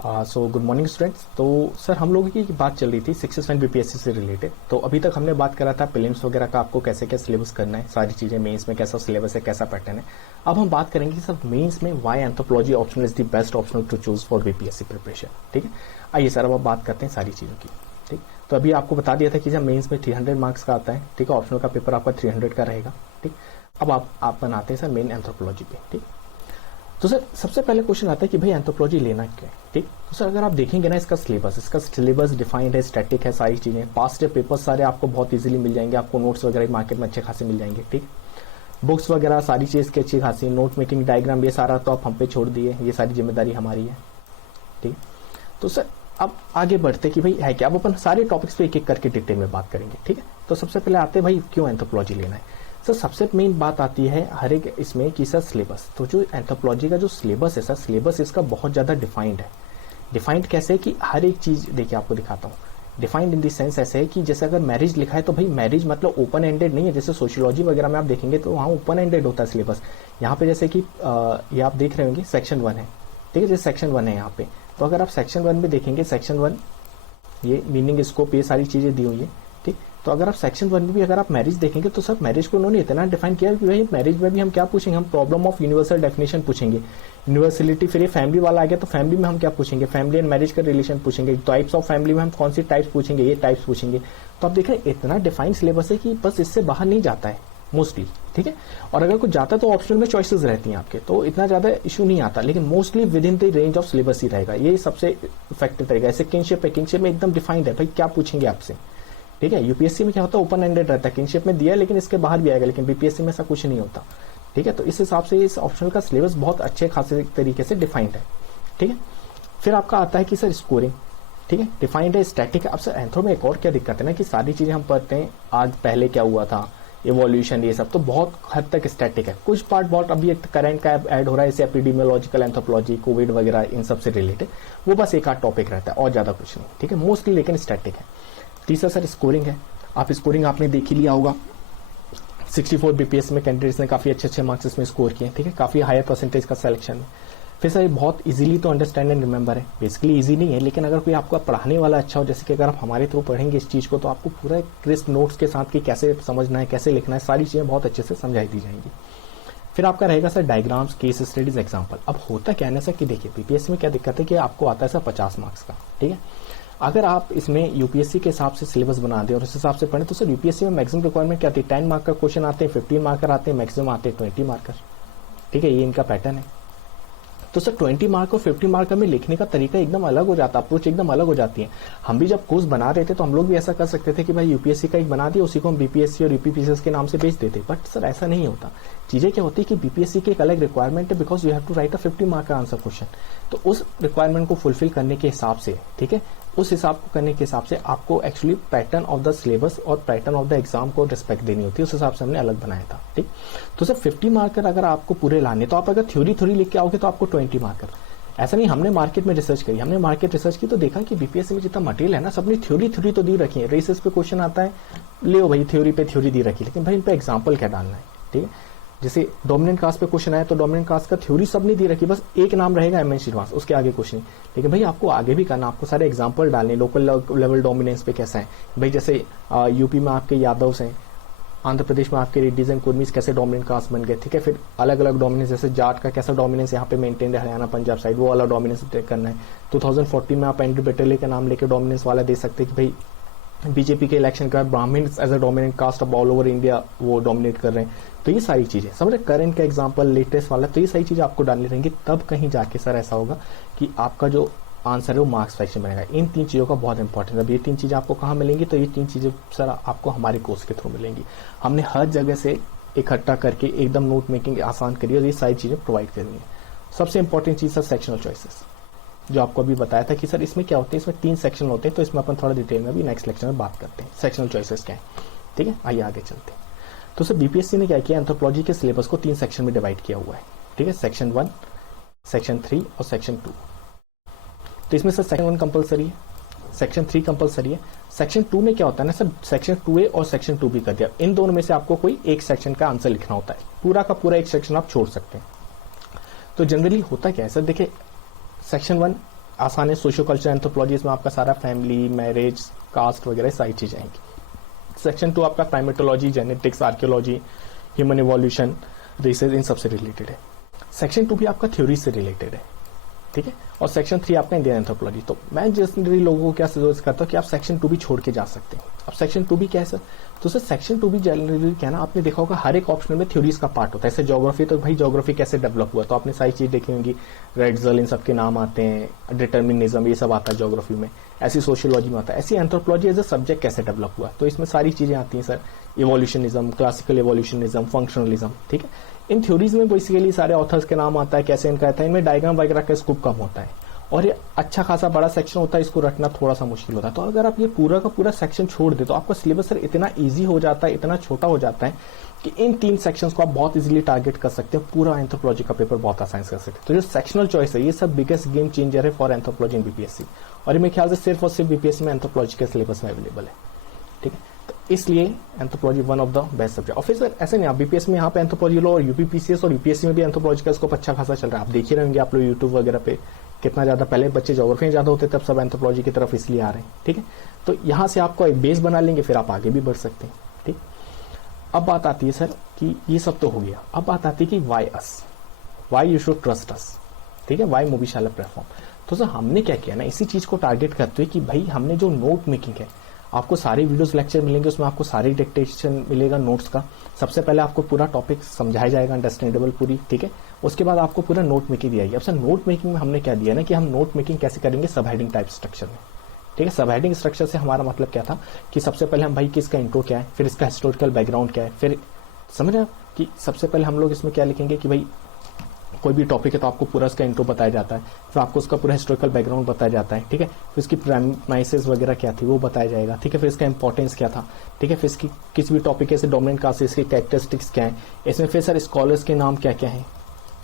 So good morning students. तो sir हम लोगों की बात चल रही थी 6 बीपीएससी से रिलेटेड। तो अभी तक हमने बात करा था प्रीलिम्स वगैरह का, आपको कैसे क्या सिलेबस करना है, सारी चीजें, मेंस में कैसा सिलेबस है, कैसा पैटर्न है। अब हम बात करेंगे सर मेंस में why anthropology optional is the best optional to choose for BPSC preparation. ठीक है, आइए सर अब आप बात करते हैं सारी चीजों की। ठीक, तो अभी आपको बता दिया था कि जब मेंस में 300 मार्क्स का आता है, ठीक है, ऑप्शनल का पेपर आपका 300 का रहेगा। ठीक, अब आप बनाते हैं सर मेन एंथ्रोपोलॉजी पे। ठीक, तो सर सबसे पहले क्वेश्चन आता है कि भाई एंथ्रोपोलॉजी लेना क्यों है। ठीक, तो सर अगर आप देखेंगे ना इसका सिलेबस डिफाइंड है, स्टैटिक है, सारी चीजें, पास्ट पेपर सारे आपको बहुत इजीली मिल जाएंगे, आपको नोट्स वगैरह मार्केट में अच्छे खासे मिल जाएंगे। ठीक, बुक्स वगैरह सारी चीज की अच्छी खासी, नोट मेकिंग, डायग्राम, ये सारा तो आप हम पे छोड़ दिए, ये सारी जिम्मेदारी हमारी है। ठीक, तो सर अब आगे बढ़ते कि भाई है क्या, अब अपन सारे टॉपिक्स पे एक एक करके डिटेल में बात करेंगे। ठीक है, तो सबसे पहले आते हैं भाई क्यों एंथ्रोपोलॉजी लेना है। सर सबसे मेन बात आती है हर एक इसमें कि सर सिलेबस, तो जो एंथ्रोपोलॉजी का जो सिलेबस है सर, सिलेबस इसका बहुत ज्यादा डिफाइंड है। डिफाइंड कैसे है कि हर एक चीज, देखिए आपको दिखाता हूँ, डिफाइंड इन द सेंस ऐसे है कि जैसे अगर मैरिज लिखा है तो भाई मैरिज मतलब ओपन एंडेड नहीं है। जैसे सोशियोलॉजी वगैरह में आप देखेंगे तो वहाँ ओपन एंडेड होता है सिलेबस। यहाँ पे जैसे कि ये आप देख रहे होंगे सेक्शन 1 है, ठीक है, जैसे सेक्शन 1 है यहाँ पे, तो अगर आप सेक्शन 1 में देखेंगे, सेक्शन 1 ये मीनिंग, स्कोप, ये सारी चीजें दी हुई है। ठीक, तो अगर आप सेक्शन 1 में भी अगर आप मैरिज देखेंगे तो सर मैरिज को उन्होंने इतना डिफाइन किया कि भाई मैरिज में भी हम क्या पूछेंगे, हम प्रॉब्लम ऑफ यूनिवर्सल डेफिनेशन पूछेंगे, यूनिवर्सलिटी। फिर ये फैमिली वाला आ गया तो फैमिली में हम क्या पूछेंगे, फैमिली एंड मैरिज का रिलेशन पूछेंगे। टाइप्स ऑफ फैमिली में हम कौन सी टाइप्स पूछेंगे, ये टाइप्स पूछेंगे। तो आप देख रहे हैं इतना डिफाइंड सिलेबस है कि बस इससे बाहर नहीं जाता है मोस्टली। ठीक है, और अगर कुछ जाता है तो ऑप्शनल में चॉइसेस रहती हैं आपके, तो इतना ज्यादा इशू नहीं आता, लेकिन mostly within the range of syllabus ही रहेगा। ये सबसे इफेक्टिव रहेगा। ऐसे किंगशिप है, किंगशिप में एकदम डिफाइंड है भाई क्या पूछेंगे आपसे। ठीक है, यूपीएससी में क्या होता है, ओपन एंडेड रहता है, किंगशिप में दिया है लेकिन इसके बाहर भी आएगा, लेकिन बीपीएससी में ऐसा कुछ नहीं होता। ठीक है, तो इस हिसाब से इस ऑप्शनल का सिलेबस बहुत अच्छे खासे तरीके से डिफाइंड है। ठीक है, फिर आपका आता है कि सर स्कोरिंग, ठीक है, डिफाइंड है, स्टैटिक है। अब सर एंथ्रो में एक और क्या दिक्कत है ना कि सारी चीजें हम पढ़ते हैं आज पहले क्या हुआ था, इवोल्यूशन, ये सब तो बहुत हद तक स्टैटिक है। कुछ पार्ट बहुत अभी एक करंट का ऐड हो रहा है, जैसे एपिडेमियोलॉजिकल एंथ्रोपोलॉजी, कोविड वगैरह, इन सब से रिलेटेड, वो बस एक आध टॉपिक रहता है और ज्यादा कुछ नहीं। ठीक है, मोस्टली लेकिन स्टैटिक है। तीसरा सर स्कोरिंग है। आप स्कोरिंग आपने देख ही लिया होगा, 64 बीपीएस में कैंडिडेट्स ने काफी अच्छे मार्क्स इसमें स्कोर किए। ठीक है, काफी हायर परसेंटेज का सिलेक्शन है। फिर सर ये बहुत इजीली तो अंडरस्टैंड एंड रिमेंबर है, बेसिकली इजी नहीं है, लेकिन अगर कोई आपका पढ़ाने वाला अच्छा हो, जैसे कि अगर आप हमारे थ्रू पढ़ेंगे इस चीज को, तो आपको पूरा क्रिस्प नोट्स के साथ कि कैसे समझना है, कैसे लिखना है, सारी चीजें बहुत अच्छे से समझाई दी जाएंगी। फिर आपका रहेगा sir diagrams, case studies, example. अब होता क्या है ना सर कि देखिए बीपीएससी में क्या दिक्कत है कि आपको आता है सर 50 मार्क्स का। ठीक है, अगर आप इसमें यूपीएससी के हिसाब से सिलेबस बना दें और उस हिसाब से पढ़ें तो सर यूपीएससी में मैक्सिमम रिक्वायरमेंट क्या आती है, 10 मार्क का क्वेश्चन आते हैं, 15 मार्कर आते हैं, मैक्सिमम आते हैं 20 मार्कर। ठीक है, ये इनका पैटर्न है। तो सर 20 मार्क और 50 मार्क में लिखने का तरीका एकदम अलग हो जाता है, अप्रोच एकदम अलग हो जाती है। हम भी जब कोर्स बना रहे थे तो हम लोग भी ऐसा कर सकते थे कि भाई यूपीएससी का एक बना दिया, उसी को हम बीपीएससी और यूपीपीसीएस के नाम से बेच देते, बट सर ऐसा नहीं होता। चीजें क्या होती है कि बीपीएससी की एक अलग रिक्वायरमेंट है, because you have to write a 50 mark का आंसर क्वेश्चन। तो उस रिक्वायरमेंट को फुलफिल करने के हिसाब से, ठीक है, उस हिसाब को करने के हिसाब से आपको actually pattern of the syllabus और पैटर्न ऑफ द एग्जाम को रिस्पेक्ट देनी होती है, उस हिसाब से हमने अलग बनाया था। ठीक, तो सर 50 मार्कर अगर आपको पूरे लाने, तो आप अगर थ्योरी लिख के आओगे तो आपको 20 मार्कर। ऐसा नहीं, हमने मार्केट में रिसर्च करी, हमने मार्केट रिसर्च की तो देखा कि बीपीएससी में जितना मटेरियल है ना, सबने थ्योरी तो दी रखी है। रेसेस पे क्वेश्चन आता है, ले भाई थ्योरी पे थ्योरी दी रखी, लेकिन भाई इन पे एग्जाम्पल क्या डालना है। ठीक है, जैसे डोमिनेंट कास्ट पे क्वेश्चन आया तो डोमिनेंट कास्ट का थ्योरी सब नहीं दी रखी, बस एक नाम रहेगा एमएन श्रीनिवास, उसके आगे कुछ नहीं। लेकिन भाई आपको आगे भी करना, आपको सारे एग्जाम्पल डालने, लोकल लेवल डोमिनेंस पे कैसा है भाई, जैसे यूपी में आपके यादव्स हैं, आंध्र प्रदेश में आपके रेड्डीज एंड कुर्मीज कैसे डोमिनेंट कास्ट बन गए। ठीक है, फिर अलग अलग डोमिनेंस, जैसे जाट का कैसा डोमिनेंस यहाँ पे मेंटेन है, हरियाणा पंजाब साइड, वो वाला डोमिनेंस करना है। 2014 में आप एंड्रू बेटरले का नाम लेकर डोमिनेंस वाला दे सकते हैं कि भाई बीजेपी के इलेक्शन का Brahmins as a dominant caste अब ऑल ओवर इंडिया वो डोमिनेट कर रहे हैं। तो ये सारी चीजें समझ, करंट का एग्जांपल, लेटेस्ट वाला, तो ये सारी चीजें आपको डालनी रहेंगी, तब कहीं जाके सर ऐसा होगा कि आपका जो आंसर है वो मार्क्स फ्रैक्शन बनेगा। इन 3 चीजों का बहुत इंपॉर्टेंट है। अब ये 3 चीजें आपको कहाँ मिलेंगी, तो ये 3 चीजें सर आपको हमारे कोर्स के थ्रू मिलेंगी। हमने हर जगह से इकट्ठा करके एकदम नोट मेकिंग आसान करी और ये सारी चीजें प्रोवाइड करनी है। सबसे इंपॉर्टेंट चीज सर सेक्शनल चॉइसेस, जो आपको अभी बताया था कि सर इसमें क्या होते हैं, इसमें 3 सेक्शन होते हैं, तो इसमें अपन थोड़ा डिटेल में भी नेक्स्ट लेक्चर में बात करते हैं सेक्शनल चॉइसेस क्या है। ठीक है, आइए आगे चलते हैं। तो सर बीपीएससी ने क्या किया, एंथ्रोपोलॉजी के सिलेबस को 3 सेक्शन में डिवाइड किया हुआ है। ठीक है, सेक्शन 1, सेक्शन 3 और सेक्शन 2। तो इसमें सर सेक्शन 1 कंपलसरी है, सेक्शन 3 कंपलसरी है। सेक्शन 2 में क्या होता है ना सर, सेक्शन 2A और सेक्शन 2B कर दिया, इन दोनों में से आपको कोई एक सेक्शन का आंसर लिखना होता है, पूरा का पूरा एक सेक्शन आप छोड़ सकते हैं। तो जनरली होता क्या है सर, देखिए सेक्शन 1 आसान है। सोशो कल्चर एंथ्रोपोलॉजी, इसमें आपका सारा फैमिली, मैरिज, कास्ट वगैरह सारी चीजें आएंगी। सेक्शन 2 आपका primatology, genetics, archaeology, human evolution, research, इन सबसे रिलेटेड है। सेक्शन 2 भी आपका थ्योरी से रिलेटेड है, ठीक है। और सेक्शन 3 आपका इंडियन एंथ्रोपोलॉजी। तो मैं जनरली लोगों को क्या सजेस्ट करता हूँ कि आप सेक्शन 2 भी छोड़ के जा सकते हैं। अब सेक्शन 2 भी क्या है सर? तो सर सेक्शन 2 भी जनरली क्या ना, आपने देखा होगा हर एक ऑप्शनल में थ्योरीज का पार्ट होता है। जैसे ज्योग्राफी, तो भाई ज्योग्राफी कैसे डेवलप हुआ, तो आपने सारी चीज देखी होंगी, रेडजल, इन सबके नाम आते हैं, डिटर्मिनिज्म, ये सब आता है ज्योग्राफी में। ऐसी सोशियोलॉजी में आता है। ऐसी एंथ्रोपोलॉजी एज अ सब्जेक्ट कैसे डेवलप हुआ, तो इसमें सारी चीजें आती हैं सर। इवोल्यूशनिज्म, क्लासिकल इवोल्यूशनिज्म, फंक्शनलिज्म, ठीक है। इन थ्योरीज में बेसिकली सारे ऑथर्स के नाम आता है, कैसे इनका आता है। इनमें डायग्राम वगैरह का स्कोप कम होता है और ये अच्छा खासा बड़ा सेक्शन होता है, इसको रटना थोड़ा सा मुश्किल होता है। तो अगर आप ये पूरा का पूरा सेक्शन छोड़ दे तो आपका सिलेबस सर इतना इजी हो जाता है, इतना छोटा हो जाता है कि इन 3 सेक्शंस को आप बहुत इजीली टारगेट कर सकते हैं। पूरा एंथ्रोपोलॉजी का पेपर बहुत आसानी से कर सकते हैं। तो जो सेक्शनल चॉइस है, ये सब बिगेस्ट गेम चेंजर है फॉर एंथ्रोपोलॉजी इन बीपीएससी। और ये मेरे ख्याल से सिर्फ और सिर्फ बीपीएससी में एंथ्रोपोलॉजी के सिलेबस में अवेलेबल है, ठीक है। तो इसलिए anthropology one of the best subject. और फिर सर ऐसे नहीं, आप बीपीएस में यहाँ पे एंथ्रोपोलॉजी लो और यूपीपीसीएस और यूपीएससी में भी एंथ्रोपोलॉजी का स्कोप अच्छा खासा चल रहा है। आप देख ही रहेंगे आप लोग यूट्यूब वगैरह पे कितना ज्यादा, पहले बच्चे ज्योग्राफी में ज्यादा होते तब सब एंथ्रोपोलॉजी की तरफ इसलिए आ रहे हैं, ठीक है। तो यहां से आपको एक बेस बना लेंगे, फिर आप आगे भी बढ़ सकते हैं, ठीक। अब बात आती है सर कि ये सब तो हो गया, अब बात आती है कि why us, why you should trust us, ठीक है, वाई मूवीशाला प्लेटफॉर्म। तो सर हमने क्या किया ना, इसी चीज को टारगेट करते हुए कि भाई हमने जो नोट मेकिंग है, आपको सारे वीडियोस लेक्चर मिलेंगे, उसमें आपको सारी डिक्टेशन मिलेगा नोट्स का। सबसे पहले आपको पूरा टॉपिक समझाया जाएगा, अंडरस्टैंडेबल पूरी, ठीक है। उसके बाद आपको पूरा नोट मेकिंग दी जाएगी। अब सर नोट मेकिंग में हमने क्या दिया ना कि हम नोट मेकिंग कैसे करेंगे, सब हेडिंग टाइप स्ट्रक्चर में, ठीक है। सब हेडिंग स्ट्रक्चर से हमारा मतलब क्या था कि सबसे पहले हम भाई किसका इंट्रो क्या है, फिर इसका हिस्टोरिकल बैकग्राउंड क्या है, फिर समझ रहे हो कि सबसे पहले हम लोग इसमें क्या लिखेंगे कि भाई कोई भी टॉपिक है तो आपको पूरा उसका इंट्रो बताया जाता है, फिर आपको उसका पूरा हिस्टोरिकल बैकग्राउंड बताया जाता है, ठीक है। फिर इसकी प्रेमाइसेस वगैरह क्या थी वो बताया जाएगा, ठीक है। फिर इसका इंपॉर्टेंस क्या था, ठीक है। फिर इसकी किसी भी टॉपिक के डोमिनेंट कास्ट, इसके कैरेक्टरिस्टिक्स क्या है, इसमें फिर सर स्कॉलर्स के नाम क्या क्या है,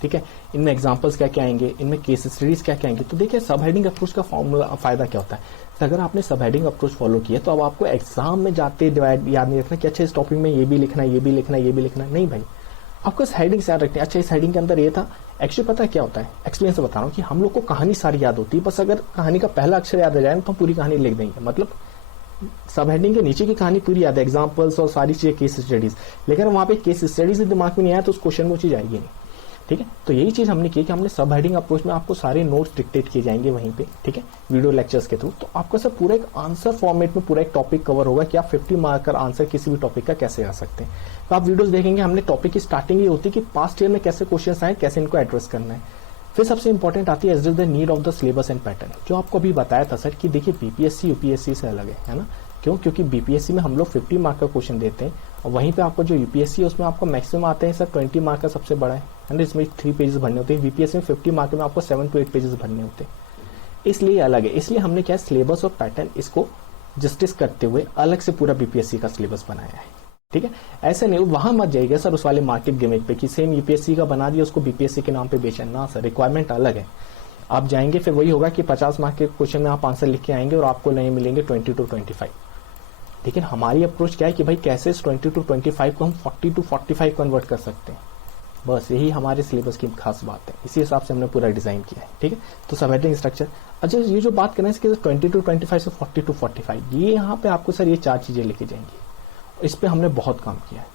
ठीक है। इनमें एग्जाम्पल्स क्या क्या आएंगे, इनमें केस स्टडीज क्या क्या आएंगे। तो देखिए सब हेडिंग अप्रोच का फॉर्मूला फायदा क्या होता है, तो अगर आपने सब हेडिंग अप्रोच फॉलो किया तो अब आपको एग्जाम में जाते डिवाइड याद नहीं रखना कि अच्छा इस टॉपिक में ये भी लिखना है, ये भी लिखना है, ये भी लिखना है, नहीं भाई, आपको इस हेडिंग से याद रखनी है। अच्छा इस हेडिंग के अंदर ये था, एक्चुअली पता है क्या होता है, एक्सपीरियंस से बता रहा हूँ कि हम लोग को कहानी सारी याद होती है, बस अगर कहानी का पहला अक्षर याद आ जाए तो हम पूरी कहानी लिख देंगे। मतलब सब हेडिंग के नीचे की कहानी पूरी याद है, एग्जाम्पल्स और सारी चीजें, केस स्टडीज, लेकिन वहां पे केस स्टडीज दिमाग में नहीं आया तो उस क्वेश्चन में वो चीज आएगी नहीं, ठीक है। तो यही चीज हमने की कि हमने सब हेडिंग अप्रोच में आपको सारे नोट्स डिक्टेट किए जाएंगे वहीं पे, ठीक है, वीडियो लेक्चर्स के थ्रू। तो आपका सर पूरा एक आंसर फॉर्मेट में पूरा एक टॉपिक कवर होगा कि आप 50 मार्क का आंसर किसी भी टॉपिक का कैसे आ सकते हैं। तो आप वीडियोस देखेंगे, हमने टॉपिक की स्टार्टिंग ये होती है कि पास्ट ईयर में कैसे क्वेश्चन आए, कैसे इनको एड्रेस करना है। फिर सबसे इंपॉर्टेंट आती है as the need of the syllabus and pattern, जो आपको अभी बताया था सर कि देखिए बीपीएससी यूपीएससी से अलग है ना। क्यों? क्योंकि बीपीएससी में हम लोग 50 मार्क का क्वेश्चन देते हैं और वहीं पे आपको जो यूपीएससी है उसमें आपको मैक्सिमम आते हैं सर 20 मार्क का सबसे बड़ा है, इसमें 3 पेजेस भरने होते हैं। बीपीएससी में 50 मार्क में आपको 7 to 8 पेजेस भरने होते हैं, इसलिए अलग है। इसलिए हमने क्या सिलेबस और पैटर्न इसको जस्टिस करते हुए अलग से पूरा बीपीएससी का सिलेबस बनाया है, ठीक है। ऐसे नहीं वहां मत जाइएगा सर उस वाले मार्केट गिमिक पे कि सेम यूपीएससी का बना दिया उसको बीपीएससी के नाम पे बेचा ना सर, रिक्वायरमेंट अलग है। आप जाएंगे फिर वही होगा कि 50 मार्क के क्वेश्चन में आप आंसर लिख के आएंगे और आपको नहीं मिलेंगे 20 to 25। लेकिन हमारी अप्रोच क्या है कि भाई कैसे इस 20 to 25 को हम 40 to 45 कन्वर्ट कर सकते हैं, बस यही हमारे सिलेबस की खास बात है। इसी हिसाब से हमने पूरा डिजाइन किया है, ठीक है। तो सब हेडिंग स्ट्रक्चर, अच्छा ये जो बात करें इसके 20 to 25 से 40 to 45, ये यहाँ पे आपको सर ये 4 चीजें लेके जाएंगी। इस पे हमने बहुत काम किया है।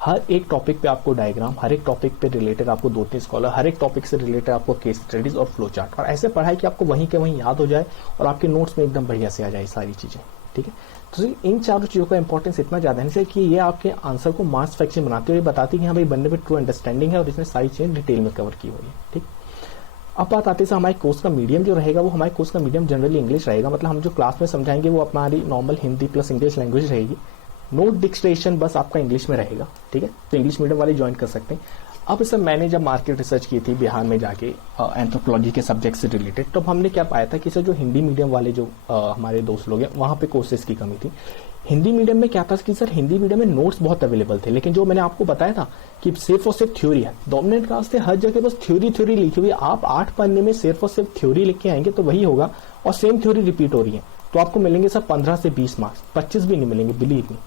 हर एक टॉपिक पे आपको डायग्राम, हर एक टॉपिक पे रिलेटेड आपको 2-3 स्कॉलर, हर एक टॉपिक से रिलेटेड आपको केस स्टडीज और फ्लो चार्ट, और ऐसे पढ़ाई कि आपको वहीं के वहीं याद हो जाए और आपके नोट्स में एकदम बढ़िया से आ जाए सारी चीजें, ठीक है। तो इन चारों चीजों का इंपॉर्टेंस इतना ज्यादा है कि ये आपके आंसर को मार्क्स फ्रैक्शन बनाते हुए बताती है कि हाँ भाई बंदे में ट्रू अंडरस्टैंडिंग है और इसने सारी चीजें डिटेल में कवर की हुई है, ठीक। अब बात आती है हमारे कोर्स का मीडियम जो रहेगा, वो हमारे कोर्स का मीडियम जनरली इंग्लिश रहेगा। मतलब हम जो क्लास में समझाएंगे वो हमारी normal Hindi plus English language रहेगी। नोट डिक्टेशन बस आपका इंग्लिश में रहेगा, ठीक है। तो इंग्लिश मीडियम वाले ज्वाइन कर सकते हैं। अब सर मैंने जब मार्केट रिसर्च की थी बिहार में जाके एंथ्रोपोलॉजी के सब्जेक्ट से रिलेटेड, तो हमने क्या पाया था कि सर जो हिंदी मीडियम वाले जो हमारे दोस्त लोग हैं वहां पे कोर्सेज की कमी थी। हिंदी मीडियम में क्या था कि सर हिंदी मीडियम में नोट्स बहुत अवेलेबल थे, लेकिन जो मैंने आपको बताया था कि सिर्फ और सिर्फ थ्योरी है, डोमिनेंट कास्ट से हर जगह बस थ्योरी लिखी हुई है। आप 8 पन्ने में सिर्फ और सिर्फ थ्योरी लिख के आएंगे तो वही होगा, और सेम थ्योरी रिपीट हो रही है तो आपको मिलेंगे सर 15 से 20 मार्क्स, 25 भी नहीं मिलेंगे, बिलीव मी।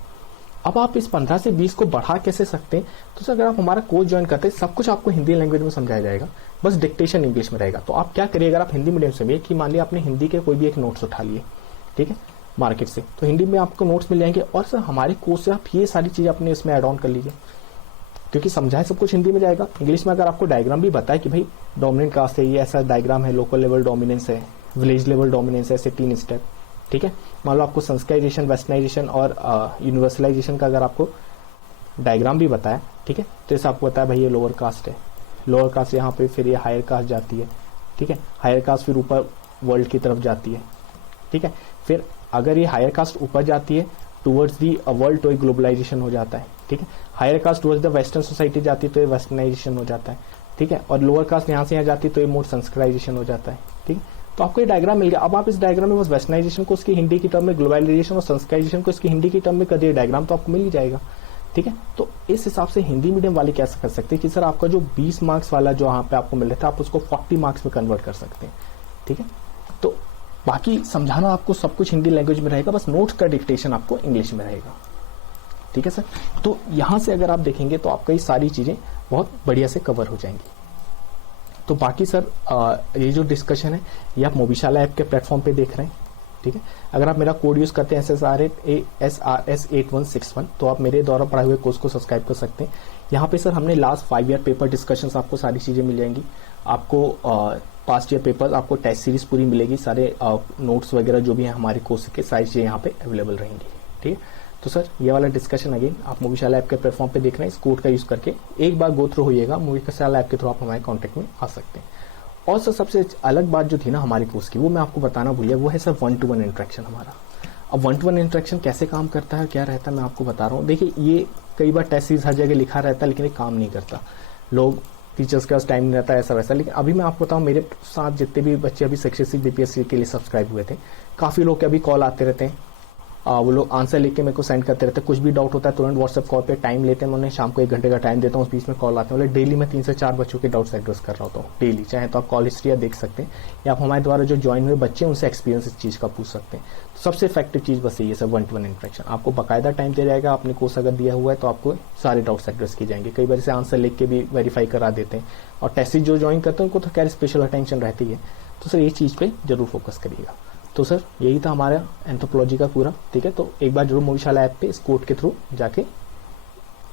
अब आप इस 15 से 20 को बढ़ा कैसे सकते हैं? तो सर अगर आप हमारा कोर्स ज्वाइन करते हैं, सब कुछ आपको हिंदी लैंग्वेज में समझाया जाएगा, बस डिक्टेशन इंग्लिश में रहेगा। तो आप क्या करिए, अगर आप हिंदी मीडियम से भी, कि मान लिया आपने हिंदी के कोई भी एक नोट्स उठा लिए, ठीक है, मार्केट से, तो हिंदी में आपको नोट्स मिल जाएंगे, और सर हमारे कोर्स से आप ये सारी चीजें अपने इसमें ऐड ऑन कर लीजिए, क्योंकि समझाए सब कुछ हिंदी में जाएगा। इंग्लिश में अगर आपको डायग्राम भी बताए कि भाई डोमिनेंट कास्ट है, ये ऐसा डायग्राम है, लोकल लेवल डोमिनेंस है, विलेज लेवल डोमिनेंस है, ऐसे 3 स्टेप, ठीक है। मान लो आपको संस्काराइजेशन, वेस्टर्नाइजेशन और यूनिवर्सलाइजेशन का अगर आपको डायग्राम भी बताया, ठीक है, तो जैसे आपको बताया भाई ये लोअर कास्ट है, लोअर कास्ट यहाँ पे, फिर ये हायर कास्ट जाती है, ठीक है, हायर कास्ट फिर ऊपर वर्ल्ड की तरफ जाती है, ठीक है, फिर अगर ये हायर कास्ट ऊपर जाती है टुवर्ड्स दी वर्ल्ड, तो ये ग्लोबलाइजेशन हो जाता है, ठीक है, higher caste towards the western society जाती है तो ये वेस्टर्नाइजेशन हो जाता है, ठीक है, और लोअर कास्ट यहाँ से यहाँ जाती है तो ये मोर संस्काराइजेशन हो जाता है, ठीक है। तो आपको ये डायग्राम मिल गया। अब आप इस डायग्राम में बस वेस्टर्नाइजेशन को उसकी हिंदी की टर्म में, ग्लोबलाइजेशन और संस्काराइजेशन को इसकी हिंदी की टर्म में कर दिए, डायग्राम तो आपको मिल ही जाएगा, ठीक है। तो इस हिसाब से हिंदी मीडियम वाले कैसे कर सकते हैं कि सर आपका जो 20 मार्क्स वाला जो यहाँ पे आपको मिल रहा था, आप उसको 40 मार्क्स में कन्वर्ट कर सकते हैं, ठीक है। तो बाकी समझाना आपको सब कुछ हिंदी लैंग्वेज में रहेगा, बस नोट्स का डिक्टेशन आपको इंग्लिश में रहेगा, ठीक है सर। तो यहां से अगर आप देखेंगे तो आपका ये सारी चीजें बहुत बढ़िया से कवर हो जाएंगी। तो बाकी सर ये जो डिस्कशन है ये आप मोबिशाला ऐप के प्लेटफॉर्म पे देख रहे हैं, ठीक है। अगर आप मेरा कोड यूज करते हैं SSRS8161, तो आप मेरे द्वारा पढ़ाए हुए कोर्स को सब्सक्राइब कर सकते हैं। यहाँ पे सर हमने लास्ट 5 ईयर पेपर डिस्कशंस, आपको सारी चीजें मिल जाएंगी, आपको पास्ट ईयर पेपर, आपको टेस्ट सीरीज पूरी मिलेगी, सारे नोट्स वगैरह जो भी है हमारे कोर्स के सारी चीजें यहाँ पे अवेलेबल रहेंगी, ठीक है। तो सर ये वाला डिस्कशन अगेन आप मोबिशाला ऐप के प्लेटफॉर्म पे देख रहे हैं, इस कोड का यूज करके एक बार गो थ्रू होइएगा, मोबिशाला ऐप के थ्रू आप हमारे कॉन्टेक्ट में आ सकते हैं। और सर सबसे अलग बात जो थी ना हमारे कोर्स की, वो मैं आपको बताना भूलिया, वो है सर 1-to-1 इंटरेक्शन हमारा। अब 1-to-1 इंटरेक्शन कैसे काम करता है, क्या रहता है, मैं आपको बता रहा हूँ। देखिए ये कई बार टेस्ट सीरीज हर जगह लिखा रहता है, लेकिन ये काम नहीं करता, लोग टीचर्स के पास टाइम नहीं रहता ऐसा वैसा। लेकिन अभी मैं आपको बताऊं, मेरे साथ जितने भी बच्चे अभी शिक्षक बीपीएससी के लिए सब्सक्राइब हुए थे, काफी लोग के अभी कॉल आते रहते हैं, वो लोग आंसर लिख के मेरे को सेंड करते रहते हैं, कुछ भी डाउट होता है तुरंत व्हाट्सएप कॉल पे टाइम लेते हैं, मैं उन्हें शाम को 1 घंटे का टाइम देता हूँ, उस बीच में कॉल आते हैं। डेली मैं 3 से 4 बच्चों के डाउट्स एड्रेस कर रहा होता हूँ डेली, चाहे तो आप कॉल हिस्ट्री देख सकते हैं, या आप हमारे द्वारा जो ज्वाइन हुए बच्चे उनसे एक्सपीरियंस इस चीज का पूछ सकते हैं। तो सबसे इफेक्टिव चीज बस ये सर 1-to-1 इंटरेक्शन, आपको बाकायदा टाइम दे जाएगा, आपने कोर्स अगर दिया हुआ है तो आपको सारे डाउट्स एड्रेस किए जाएंगे। कई बार से आंसर लिख के भी वेरीफाई करा देते हैं, और टेस्ट जो ज्वाइन करते हैं उनको तो खैर स्पेशल अटेंशन रहती है। तो सर ये चीज पे जरूर फोकस करिएगा। तो सर यही था हमारा एंथ्रोपोलॉजी का पूरा, ठीक है। तो एक बार जरूर मोबिशाला ऐप पे इस कोड के थ्रू जाके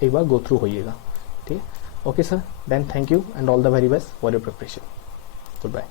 एक बार गो थ्रू होइएगा, ठीक है। Okay sir, then thank you and all the very best for your preparation. Good bye.